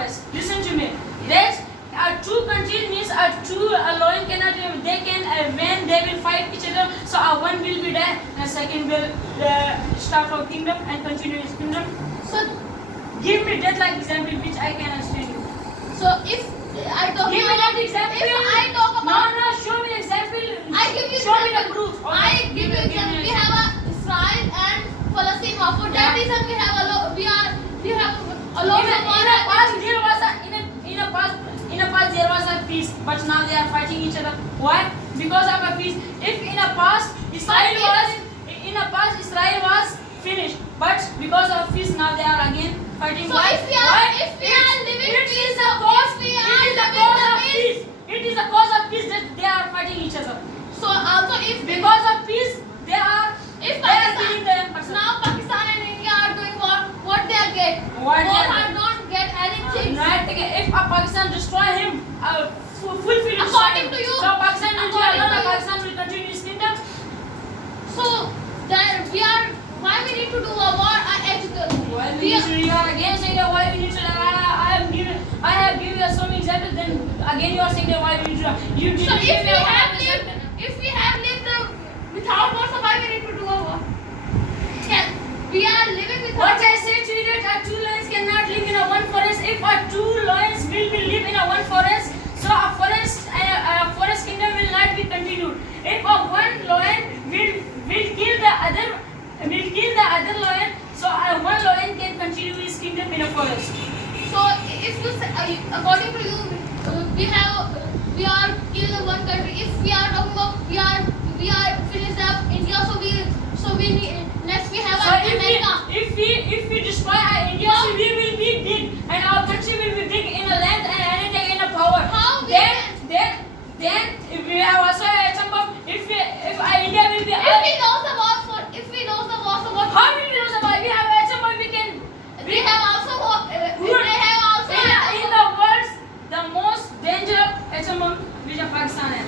forest. Listen to me. There's two countries means two alone cannot. They can when they will fight each other. So one will be there, and second will start our kingdom and continue his kingdom. So give me that like example which I can understand you. So if I talk Give me that example. If I talk about No, show me example. I give you Show me the example. proof. I give you example. We have a Israel and Palestine war. For that reason, we have a lot. We have a lot of war. In the past there was in the past there was a peace, but now they are fighting each other. Why? Because of a peace. If in the past Israel was finished, but because of peace now they are again fighting. So Why? if we are living it peace, is the cause. if we It are is the living cause the of peace. peace. It is the cause of peace that they are fighting each other. So also if Because of peace they are killing them. now Pakistan and India are doing what they are get. What they Both are are not get anything. Right, if Pakistan destroy him, fulfill According to you, so Pakistan will be according alone, to you. Pakistan will continue his kingdom. So then why we need to do a war? Why you are again saying that why we need to? I have given you so many examples. Then again you are saying that why we need to? You So didn't give me one example. if we have lived without war, so why we need to do a war? We are living without. What I said to you that two lions cannot live in a one forest. If two lions will live in a one forest, so a forest kingdom will not be continued. If one lion will kill the other lion, so one lion can continue his kingdom in a forest. So if you say, according to you, we are killing one country. If we are talking about we are finished up India, so we need, next we have So America. if we destroy India, so we will be big and our country will be big in a land and anything in a power. How we Then if we have also a chunk of if India will be if we lose the war, so what? how will we lose the war? We have a chunk of We have also they have also in the world the most dangerous HMM which is Pakistan है.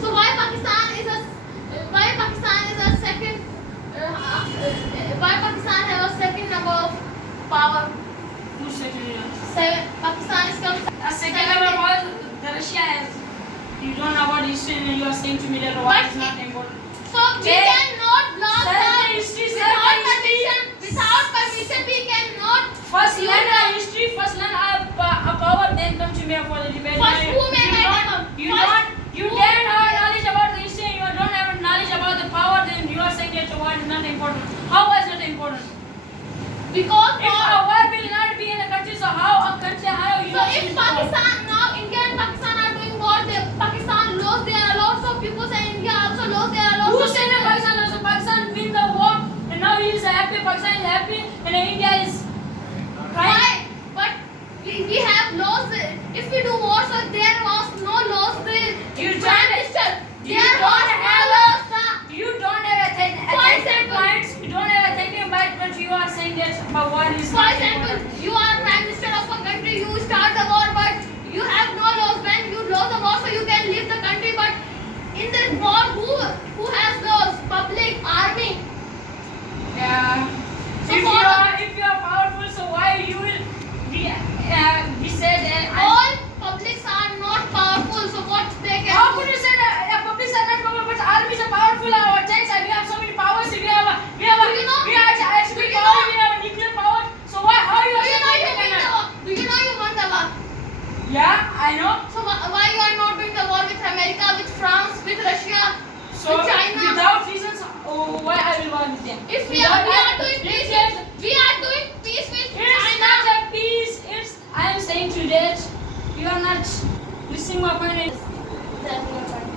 So why Pakistan is a second? Why Pakistan have a second number of power? Who's second? Pakistan is come A second number was the Russia has. You don't know about history and you are saying to me that war is not important. So we cannot block Sir, the the history, sir, without the history. permission. Without permission, we cannot. First learn our history, first learn our power, then come to me for the debate. First, who made my name? You don't have knowledge about the history, you don't have knowledge about the power, then you are saying that the war is not important. How is it important? Because If a war will not be in a country, so how a country, how you so if Pakistan now India and Pakistan are doing war, Pakistan lost their lots of people and India also lost their lots. Who said that Pakistan lost? Pakistan win the war and now he is happy, Pakistan is happy and India is crying. Why? But we have lost. If we do war, so there was no loss. You Prime don't- Minister. you There don't was no have loss. You don't have For authentic example- points. You don't have authentic points, but you are saying that a war is For not example, important. you are Prime Minister of a country, you start the war, but you have no loss. When you lose the war, so you can leave the country. But in the war, who has lost? Public, army. Yeah. So If for- you are powerful, so why you will we said that All publics are not powerful. So what they can how do? could you say that public are not powerful, but armies are powerful? Our tanks are. We have so many powers. We have Do you know- we have HP do you power. know- We have nuclear power. So why how you Do are you saying know that you we win the cannot? war? Do you know you won the war? Yeah, I know. So why you are not doing the war with America, with France, with Russia, So with China? without reasons, why I will war with them? If we are doing peace, It's we are doing peace with China. not a peace. I am saying to that you are not listening my point. Exactly.